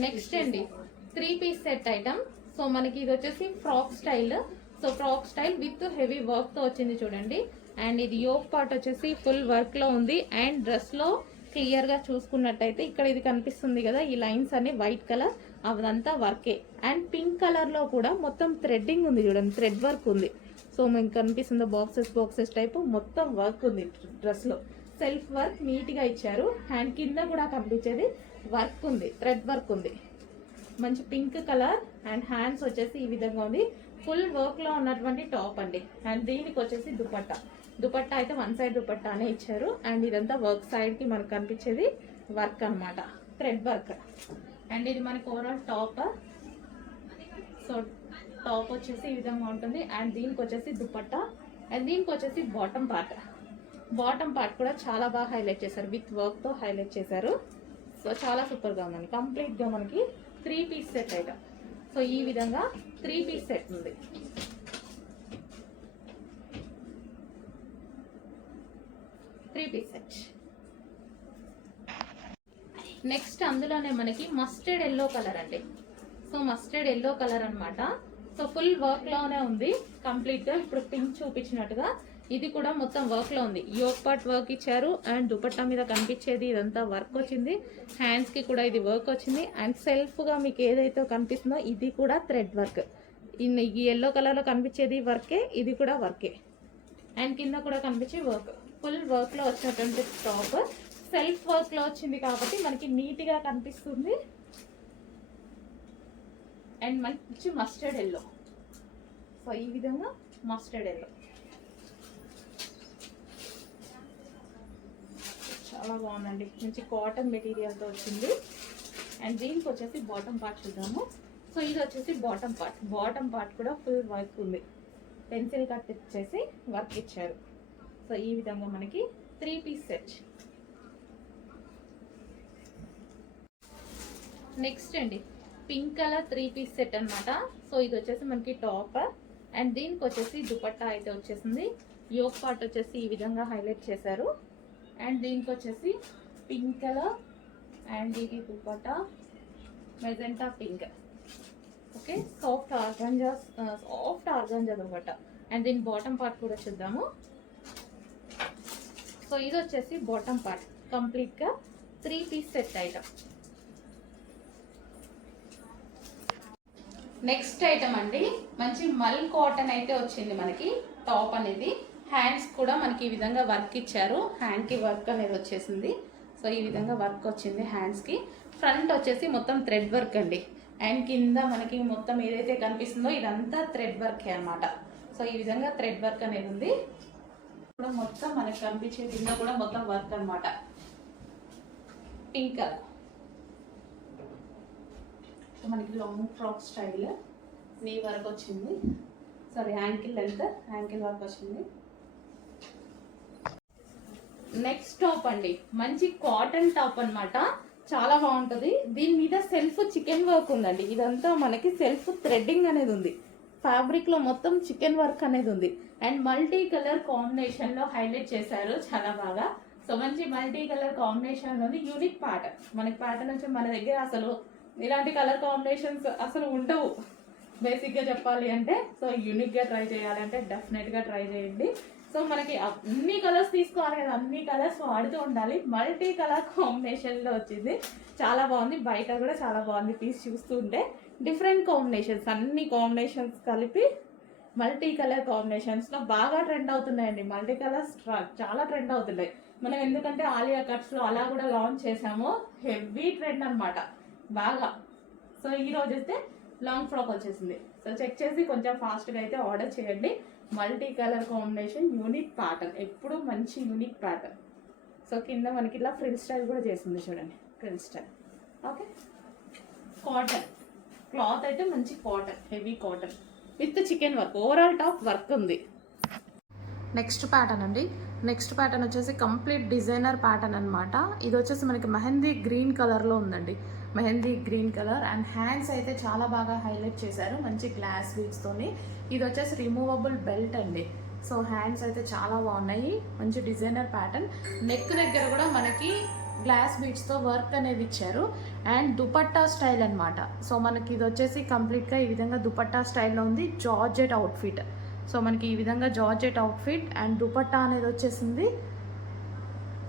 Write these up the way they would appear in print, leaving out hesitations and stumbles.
Next అండి 3-piece set item. So మనకి ఇది వచ్చేసి frock style. So frock style with heavy work తో వచ్చింది చూడండి. అండ్ ఇది యోక్ పార్ట్ వచ్చేసి ఫుల్ వర్క్ లో ఉంది. అండ్ డ్రెస్ లో క్లియర్ గా చూసుకున్నట్టయితే ఇక్కడ ఇది కనిపిస్తుంది కదా, ఈ లైన్స్ అన్ని వైట్ కలర్, అదంతా వర్కే. అండ్ పింక్ కలర్ లో కూడా మొత్తం థ్రెడ్డింగ్ ఉంది చూడండి, థ్రెడ్ వర్క్ ఉంది. సో మీకు కనిపిస్తుంది బాక్సెస్ టైప్ మొత్తం వర్క్ ఉంది. డ్రెస్ లో సెల్ఫ్ వర్క్ నీట్ గా ఇచ్చారు. హ్యాండ్ కింద కూడా కనిపించేది వర్క్ ఉంది, థ్రెడ్ వర్క్ ఉంది. మంచి పింక్ కలర్. అండ్ హ్యాండ్స్ వచ్చేసి ఈ విధంగా ఉంది. ఫుల్ వర్క్ లో ఉన్నటువంటి టాప్ అండి. అండ్ దీనికి వచ్చేసి దుపట్టా అయితే వన్ సైడ్ దుపట్టానే ఇచ్చారు. అండ్ ఇదంతా వర్క్ సైడ్ కి మనకు కనిపించేది వర్క్ అనమాట, థ్రెడ్ వర్క్. అండ్ ఇది మనకి ఓవరాల్ టాప్. సో టాప్ వచ్చేసి ఈ విధంగా ఉంటుంది. అండ్ దీనికి వచ్చేసి దుపట్టా. అండ్ దీనికి వచ్చేసి బాటమ్ పార్ట్ కూడా చాలా బాగా హైలైట్ చేశారు, విత్ వర్క్ తో హైలైట్ చేశారు. సో చాలా సూపర్ గా ఉంది. కంప్లీట్ గా మనకి 3-piece సెట్ ఐటమ్. సో ఈ విధంగా 3-piece సెట్ ఉంది. సెట్. నెక్స్ట్ అందులోనే మనకి మస్టర్డ్ ఎల్లో కలర్ అండి. సో మస్టర్డ్ ఎల్లో కలర్ అనమాట. సో ఫుల్ వర్క్ లోనే ఉంది కంప్లీట్ గా. ఇప్పుడు పింక్ చూపించినట్టుగా ఇది కూడా మొత్తం వర్క్ లో ఉంది. యోక్ పార్ట్ వర్క్ ఇచ్చారు. అండ్ దుపట్టా మీద కనిపించేది ఇదంతా వర్క్ వచ్చింది. హ్యాండ్స్ కి కూడా ఇది వర్క్ వచ్చింది. అండ్ సెల్ఫ్ గా మీకు ఏదైతే కనిపిస్తుందో ఇది కూడా థ్రెడ్ వర్క్. ఈ ఎల్లో కలర్ లో కనిపించేది వర్కే, ఇది కూడా వర్కే. అండ్ కింద కూడా కనిపించే వర్క్. ఫుల్ వర్క్ లో వచ్చినటువంటి టాప్ సెల్ఫ్ వర్క్ లో వచ్చింది కాబట్టి మనకి నీట్ గా కనిపిస్తుంది. అండ్ మంచి మస్టర్డ్ ఎల్లో. సో ఈ విధంగా మస్టర్డ్ ఎల్లో చాలా బాగుందండి. మంచి కాటన్ మెటీరియల్ తో వచ్చింది. అండ్ దీనికి వచ్చేసి బాటమ్ పార్ట్ చూద్దాము. సో ఇది వచ్చేసి బాటమ్ పార్ట్ కూడా ఫుల్ వర్క్ ఉంది. పెన్సిల్ కట్ ఇచ్చేసి వర్క్ ఇచ్చారు. సో ఈ విధంగా మనకి 3-piece సెట్. నెక్స్ట్ అండి పింక్ కలర్ 3-piece సెట్ అనమాట. సో ఇది వచ్చేసి మనకి టాప్. అండ్ దీనికి వచ్చేసి దుపట్టా అయితే వచ్చేసింది. యోక్ పార్ట్ వచ్చేసి ఈ విధంగా హైలైట్ చేశారు. అండ్ దీనికి వచ్చేసి పింక్ కలర్. అండ్ ఇది dupatta magenta pink. Okay, soft organza dupatta. And దీని బాటమ్ పార్ట్ కూడా చూద్దాము. సో ఇది వచ్చేసి బాటమ్ పార్ట్ కంప్లీట్ గా 3-piece set item. Next item అండి మంచి మల్ కాటన్ అయితే వచ్చింది మనకి టాప్ అనేది. హ్యాండ్స్ కూడా మనకి ఈ విధంగా వర్క్ ఇచ్చారు. హ్యాండ్ కి వర్క్ అనేది వచ్చేసింది. సో ఈ విధంగా వర్క్ వచ్చింది హ్యాండ్స్ కి. ఫ్రంట్ వచ్చేసి మొత్తం థ్రెడ్ వర్క్ అండి. అండ్ కింద మనకి మొత్తం ఏదైతే కనిపిస్తుందో ఇదంతా థ్రెడ్ వర్క్ అన్నమాట. సో ఈ విధంగా థ్రెడ్ వర్క్ అనేది ఉంది. ఇప్పుడు మొత్తం మనకి కనిపించే కింద కూడా మొత్తం వర్క్ అన్నమాట. Pink colour. మనకి లాంగ్ ఫ్రాక్ స్టైల్ నీ వర్క్ వచ్చింది. Sorry ankle length, ankle work వచ్చింది. నెక్స్ట్ టాప్ అండి మంచి కాటన్ టాప్ అన్నమాట. చాలా బాగుంటుంది. దీని మీద సెల్ఫ్ చికెన్ వర్క్ ఉందండి. ఇదంతా మనకి సెల్ఫ్ థ్రెడ్డింగ్ అనేది ఉంది. ఫ్యాబ్రిక్ లో మొత్తం చికెన్ వర్క్ అనేది ఉంది. అండ్ మల్టీ కలర్ కాంబినేషన్ లో హైలైట్ చేశారు చాలా బాగా. సో మంచి మల్టీ కలర్ కాంబినేషన్ ఉంది. Unique pattern. మనకి ప్యాటర్న్ వచ్చి మన దగ్గర అసలు ఇలాంటి కలర్ కాంబినేషన్స్ అసలు ఉండవు బేసిక్ గా చెప్పాలి అంటే. సో యూనిక్ గా ట్రై చేయాలంటే డెఫినెట్ గా ట్రై చేయండి. సో మనకి అన్ని కలర్స్ తీసుకోవాలి కదా, అన్ని కలర్స్ వాడుతూ ఉండాలి. మల్టీ కలర్ కాంబినేషన్ లో వచ్చింది. చాలా బాగుంది. బయట కూడా చాలా బాగుంది పీస్ చూస్తుంటే. డిఫరెంట్ కాంబినేషన్స్, అన్ని కాంబినేషన్స్ కలిపి మల్టీ కలర్ కాంబినేషన్స్ లో బాగా ట్రెండ్ అవుతున్నాయండి. మల్టీ కలర్స్ చాలా ట్రెండ్ అవుతున్నాయి. మనం ఎందుకంటే ఆలియా కట్స్ లో అలా కూడా లాంచ్ చేసాము. హెవీ ట్రెండ్ అనమాట బాగా. సో ఈ రోజు అయితే లాంగ్ ఫ్రాక్ వచ్చేసింది. సో చెక్ చేసి కొంచెం ఫాస్ట్గా అయితే ఆర్డర్ చేయండి. Multi colour combination, unique pattern, ఎప్పుడు మంచి యూనిక్ ప్యాటర్న్. సో కింద మనకి ఇలా ఫ్రిల్ స్టైల్ కూడా చేసింది చూడండి, frill style. Okay, cotton cloth అయితే మంచి cotton, heavy cotton with chicken work. Overall top work ఉంది. నెక్స్ట్ ప్యాటర్న్ అండి. నెక్స్ట్ ప్యాటర్న్ వచ్చేసి కంప్లీట్ డిజైనర్ ప్యాటర్న్ అనమాట. ఇది వచ్చేసి మనకి మెహందీ గ్రీన్ కలర్లో ఉందండి. Mehndi green colour. And hands అయితే చాలా బాగా హైలైట్ చేశారు మంచి గ్లాస్ బీడ్స్తోని. ఇది వచ్చేసి రిమూవబుల్ బెల్ట్ అండి. సో హ్యాండ్స్ అయితే చాలా బాగున్నాయి, మంచి డిజైనర్ ప్యాటర్న్. నెక్ దగ్గర కూడా మనకి గ్లాస్ బీడ్స్తో వర్క్ అనేది ఇచ్చారు. అండ్ దుపట్టా స్టైల్ అనమాట. సో మనకి ఇది వచ్చేసి కంప్లీట్గా ఈ విధంగా దుపట్టా స్టైల్లో ఉంది. Georgette outfit. సో మనకి ఈ విధంగా జార్జెట్ అవుట్ఫిట్ అండ్ దుపట్టా అనేది వచ్చేసింది.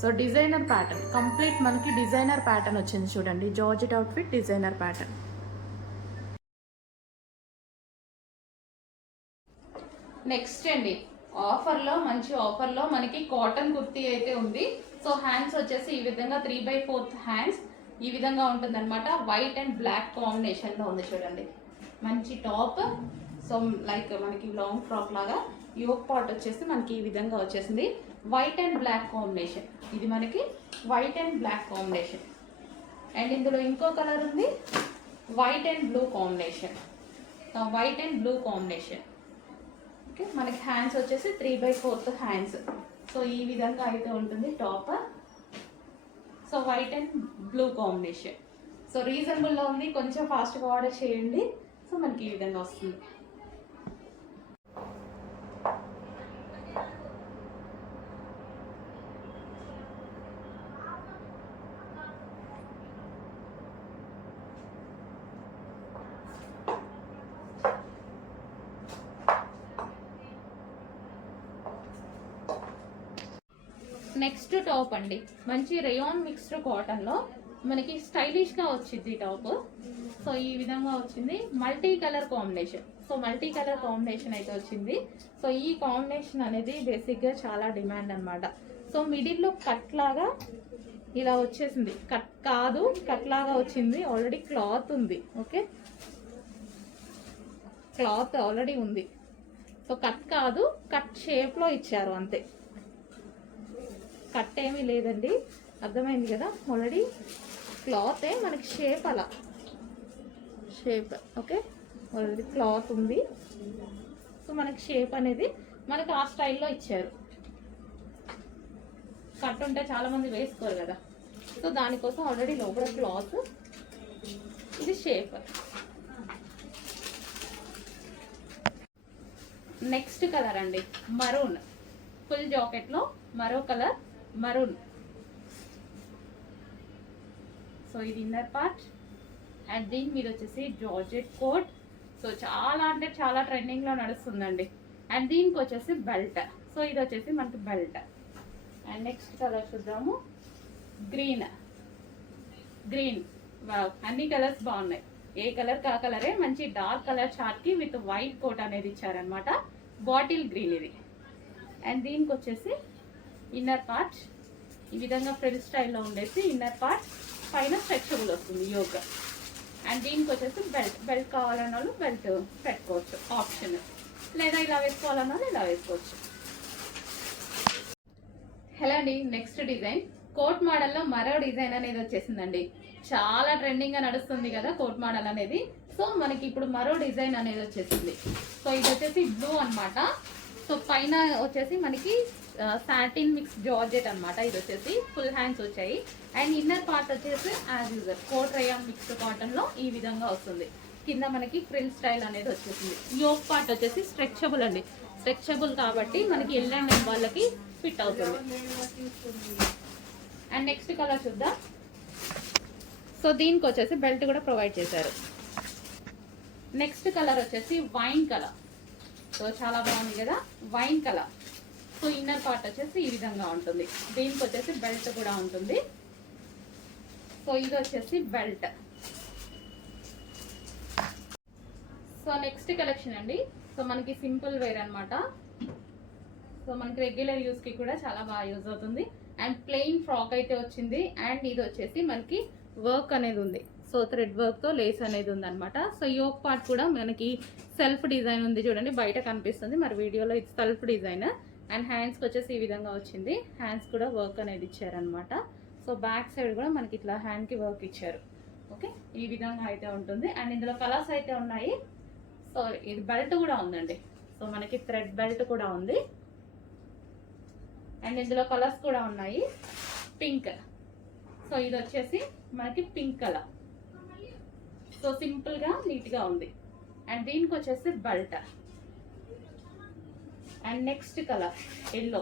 సో డిజైనర్ ప్యాటర్న్, కంప్లీట్ మనకి డిజైనర్ ప్యాటర్న్ వచ్చింది చూడండి. Georgette outfit designer pattern. Next అండి, ఆఫర్లో మంచి ఆఫర్లో మనకి కాటన్ కుర్తీ అయితే ఉంది. సో హ్యాండ్స్ వచ్చేసి ఈ విధంగా 3/4 హ్యాండ్స్ ఈ విధంగా ఉంటుంది అనమాట. వైట్ అండ్ బ్లాక్ కాంబినేషన్లో ఉంది చూడండి. మంచి టాప్. సో లైక్ మనకి లాంగ్ ఫ్రాక్ లాగా యోక్ పార్ట్ వచ్చేసి మనకి ఈ విధంగా వచ్చేసింది. White and black combination. ఇది మనకి white and black combination. And ఇందులో ఇంకో కలర్ ఉంది, white and blue combination. White and blue combination. Okay, మనకి హ్యాండ్స్ వచ్చేసి 3/4 హ్యాండ్స్. సో ఈ విధంగా అయితే ఉంటుంది top. So white and blue combination. So రీజనబుల్లో ఉంది, కొంచెం ఫాస్ట్గా ఆర్డర్ చేయండి. సో మనకి ఈ విధంగా వస్తుంది. నెక్స్ట్ టాప్ అండి, మంచి రేయాన్ మిక్స్డ్ కాటన్లో మనకి స్టైలిష్గా వచ్చింది టాప్. సో ఈ విధంగా వచ్చింది. Multi colour combination. So multi colour combination అయితే వచ్చింది. సో ఈ కాంబినేషన్ అనేది బేసిక్గా చాలా డిమాండ్ అనమాట. సో మిడిల్లో కట్ లాగా ఇలా వచ్చేసింది. కట్ కాదు, కట్ లాగా వచ్చింది. ఆల్రెడీ క్లాత్ ఉంది. ఓకే, క్లాత్ ఆల్రెడీ ఉంది. సో కట్ కాదు, కట్ షేప్లో ఇచ్చారు అంతే. కట్ ఏమీ లేదండి, అర్థమైంది కదా. ఆల్రెడీ క్లాతే మనకి షేప్, అలా షేప్. ఓకే, ఆల్రెడీ క్లాత్ ఉంది. సో మనకి షేప్ అనేది మనకి ఆ స్టైల్లో ఇచ్చారు. కట్ ఉంటే చాలా మంది వేసుకోరు కదా. సో దానికోసం ఆల్రెడీ లోపల క్లాత్, ఇది షేప్. నెక్స్ట్ కలర్ అండి, మరూన్. ఫుల్ జాకెట్లో మరో కలర్, మరూన్. సో ఇది ఇన్నర్ పార్ట్. అండ్ దీని మీద వచ్చేసి జార్జెట్ కోట్. సో చాలా అంటే చాలా ట్రెండింగ్లో నడుస్తుందండి. అండ్ దీనికి వచ్చేసి బెల్ట్. సో ఇది వచ్చేసి మనకి బెల్ట్. అండ్ నెక్స్ట్ కలర్ చూద్దాము, గ్రీన్. గ్రీన్, అన్ని కలర్స్ బాగున్నాయి. ఏ కలర్ కా కలరే. మంచి డార్క్ కలర్ చార్ట్కి విత్ వైట్ కోట్ అనేది ఇచ్చారనమాట. బాటిల్ గ్రీన్ ఇది. అండ్ దీనికి వచ్చేసి ఇన్నర్ పార్ట్ ఈ విధంగా ఫ్రిల్ స్టైల్లో ఉండేసి ఇన్నర్ పార్ట్ పైన స్ట్రెచబుల్ వస్తుంది యోగ. అండ్ దీనికి వచ్చేసి బెల్ట్. బెల్ట్ కావాలన్న వాళ్ళు బెల్ట్ పెట్టుకోవచ్చు, ఆప్షన్. లేదా ఇలా వేసుకోవాలన్న వాళ్ళు ఇలా వేసుకోవచ్చు. హలో అండి, నెక్స్ట్ డిజైన్ కోట్ మోడల్లో మరో డిజైన్ అనేది వచ్చేసిందండి. చాలా ట్రెండింగ్గా నడుస్తుంది కదా కోట్ మోడల్ అనేది. సో మనకి ఇప్పుడు మరో డిజైన్ అనేది వచ్చేసింది. సో ఇది వచ్చేసి బ్లూ అనమాట. సో పైన వచ్చేసి మనకి సాటిన్ మిక్స్ జార్జెట్ అనమాట. ఇది వచ్చేసి ఫుల్ హ్యాండ్స్ వచ్చాయి. అండ్ ఇన్నర్ పార్ట్ వచ్చేసి as user coat rayon mixed కాటన్లో ఈ విధంగా వస్తుంది. కింద మనకి ఫ్రిల్ స్టైల్ అనేది వచ్చేసింది. యోక్ పార్ట్ వచ్చేసి స్ట్రెచబుల్ అండి. స్ట్రెచబుల్ కాబట్టి మనకి ఎల్ఎండ్ వాళ్ళకి ఫిట్ అవుతుంది. అండ్ నెక్స్ట్ కలర్ చూద్దాం. సో దీనికి వచ్చేసి బెల్ట్ కూడా ప్రొవైడ్ చేశారు. నెక్స్ట్ కలర్ వచ్చేసి వైన్ కలర్. సో చాలా బాగుంది కదా, wine colour. So inner part వచ్చేసి ఈ విధంగా ఉంటుంది. దీనికి వచ్చేసి బెల్ట్ కూడా ఉంటుంది. సో ఇది వచ్చేసి బెల్ట్. సో నెక్స్ట్ కలెక్షన్ అండి. సో మనకి సింపుల్ వేర్ అనమాట. సో మనకి రెగ్యులర్ యూస్కి కూడా చాలా బాగా యూజ్ అవుతుంది. అండ్ ప్లెయిన్ ఫ్రాక్ అయితే వచ్చింది. అండ్ ఇది వచ్చేసి మనకి వర్క్ అనేది ఉంది. సో థ్రెడ్ వర్క్తో లేస్ అనేది ఉంది అనమాట. సో యోక్ పార్ట్ కూడా మనకి సెల్ఫ్ డిజైన్ ఉంది చూడండి, బయట కనిపిస్తుంది, మరి వీడియోలో ఇది సెల్ఫ్ డిజైన్. అండ్ హ్యాండ్స్కి వచ్చేసి ఈ విధంగా వచ్చింది. హ్యాండ్స్ కూడా వర్క్ అనేది ఇచ్చారనమాట. సో బ్యాక్ సైడ్ కూడా మనకి ఇట్లా హ్యాండ్కి వర్క్ ఇచ్చారు. ఓకే, ఈ విధంగా అయితే ఉంటుంది. అండ్ ఇందులో కలర్స్ అయితే ఉన్నాయి. సో ఇది బెల్ట్ కూడా ఉందండి. సో మనకి థ్రెడ్ బెల్ట్ కూడా ఉంది. అండ్ ఇందులో కలర్స్ కూడా ఉన్నాయి. పింక్. సో ఇది వచ్చేసి మనకి పింక్ కలర్. సో సింపుల్గా నీట్గా ఉంది. అండ్ దీనికి వచ్చేసి belt. And next colour yellow.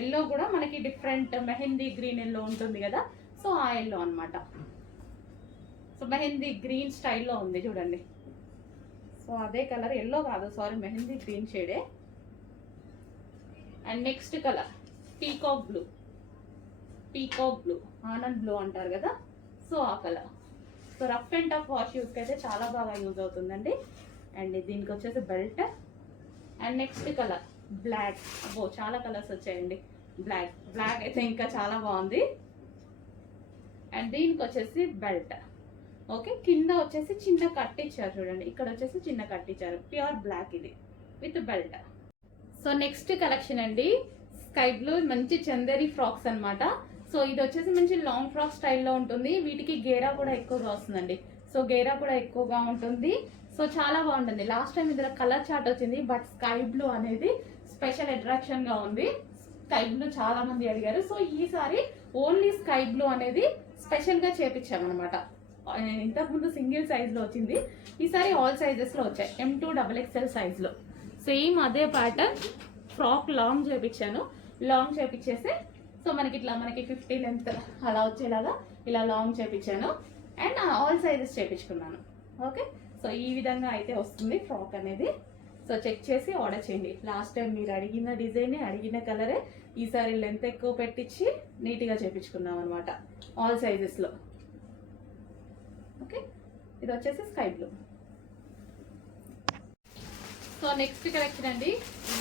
Yellow కూడా మనకి డిఫరెంట్ మెహందీ గ్రీన్ ఎల్లో ఉంటుంది కదా. సో ఆ ఎల్లో అనమాట. సో మెహందీ గ్రీన్ స్టైల్లో ఉంది చూడండి. సో అదే కలర్, ఎల్లో కాదు సారీ, మెహందీ గ్రీన్ షేడే. And next colour peacock blue, peacock blue, Anand blue అంటారు కదా, సో ఆ colour. So rough and tough wash యూస్కి అయితే చాలా బాగా యూజ్ అవుతుందండి. అండ్ దీనికి వచ్చేసి belt. And next colour black. అబ్బో చాలా కలర్స్ వచ్చాయండి. బ్లాక్, బ్లాక్ అయితే ఇంకా చాలా బాగుంది. అండ్ దీనికి వచ్చేసి బెల్ట్. ఓకే, కింద వచ్చేసి చిన్న కట్ ఇచ్చారు చూడండి, ఇక్కడ వచ్చేసి చిన్న కట్ ఇచ్చారు. ప్యూర్ బ్లాక్ ఇది with belt. So next collection అండి, స్కై బ్లూ మంచి చందేరి ఫ్రాక్స్ అన్నమాట. సో ఇది వచ్చేసి మంచి లాంగ్ ఫ్రాక్ స్టైల్లో ఉంటుంది. వీటికి గేరా కూడా ఎక్కువగా వస్తుందండి. సో గేరా కూడా ఎక్కువగా ఉంటుంది. సో చాలా బాగుంటుంది. లాస్ట్ టైం ఇందులో కలర్ చార్ట్ వచ్చింది, బట్ స్కై బ్లూ అనేది స్పెషల్ అట్రాక్షన్ గా ఉంది. స్కై బ్లూ చాలా మంది అడిగారు. సో ఈసారి ఓన్లీ స్కై బ్లూ అనేది స్పెషల్ గా చేపించామన్నమాట. ఇంతకుముందు సింగిల్ సైజ్ లో వచ్చింది, ఈసారి ఆల్ సైజెస్ లో వచ్చాయి. M2 XXL సైజ్ లో సేమ్ అదే ప్యాటర్న్ ఫ్రాక్ లాంగ్ చేపించాను. లాంగ్ చేపించేస్తే సో మనకి ఇట్లా మనకి 50 లెంత్ అలా వచ్చేలాగా ఇలా లాంగ్ చేపించాను. అండ్ ఆల్ సైజెస్ చేపించుకున్నాను. ఓకే, సో ఈ విధంగా అయితే వస్తుంది ఫ్రాక్ అనేది. సో చెక్ చేసి ఆర్డర్ చేయండి. లాస్ట్ టైం మీరు అడిగిన డిజైనే, అడిగిన కలరే ఈసారి లెంత్ ఎక్కువ పెట్టించి నీట్గా చేపించుకున్నాం అనమాట ఆల్ సైజెస్లో. ఓకే, ఇది వచ్చేసి sky blue. So next collection అండి,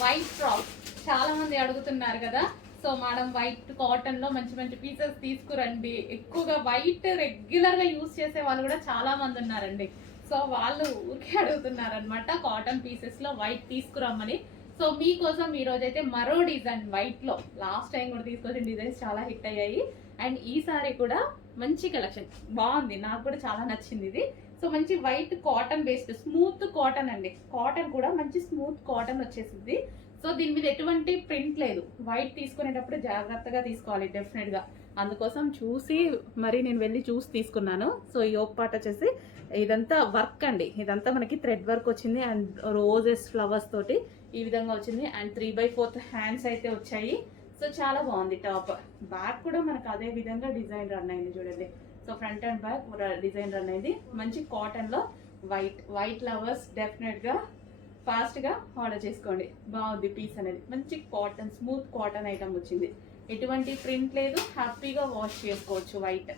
వైట్ ఫ్రాక్. చాలా మంది అడుగుతున్నారు కదా, సో మేడం వైట్ కాటన్ లో మంచి మంచి పీసెస్ తీసుకురండి. ఎక్కువగా వైట్ రెగ్యులర్ గా యూజ్ చేసే వాళ్ళు కూడా చాలా మంది ఉన్నారండి. సో వాళ్ళు ఊరికే అడుగుతున్నారు అనమాట కాటన్ పీసెస్ లో వైట్ తీసుకురమ్మని. సో మీకోసం ఈ రోజు అయితే మరో డిజైన్ వైట్ లో, లాస్ట్ టైం కూడా తీసుకొచ్చిన డిజైన్స్ చాలా హిట్ అయ్యాయి. అండ్ ఈసారి కూడా మంచి కలెక్షన్ బాగుంది, నాకు కూడా చాలా నచ్చింది ఇది. సో మంచి white cotton based smooth cotton అండి. కాటన్ కూడా మంచి స్మూత్ కాటన్ వచ్చేసింది. సో దీని మీద ఎటువంటి ప్రింట్ లేదు. వైట్ తీసుకునేటప్పుడు జాగ్రత్తగా తీసుకోవాలి డెఫినెట్ గా. అందుకోసం చూసి మరి నేను వెళ్ళి చూసి తీసుకున్నాను. సో ఈ యోక్ పార్ట్ వచ్చేసి ఇదంతా వర్క్ అండి, ఇదంతా మనకి థ్రెడ్ వర్క్ వచ్చింది. అండ్ రోజెస్ ఫ్లవర్స్ తోటి ఈ విధంగా వచ్చింది. అండ్ 3/4 హ్యాండ్స్ అయితే వచ్చాయి. సో చాలా బాగుంది టాప్. బ్యాక్ కూడా మనకు అదే విధంగా డిజైన్ రన్ అయింది చూడండి. So front and back design run అయింది. మంచి కాటన్ లో వైట్ లవర్స్ డెఫినెట్ గా ఫాస్ట్ గా ఆర్డర్ చేసుకోండి. బాగుంది పీస్ అనేది, మంచి కాటన్ స్మూత్ కాటన్ ఐటమ్ వచ్చింది. ఎటువంటి ప్రింట్ లేదు, హ్యాపీగా వాష్ చేసుకోవచ్చు వైట్.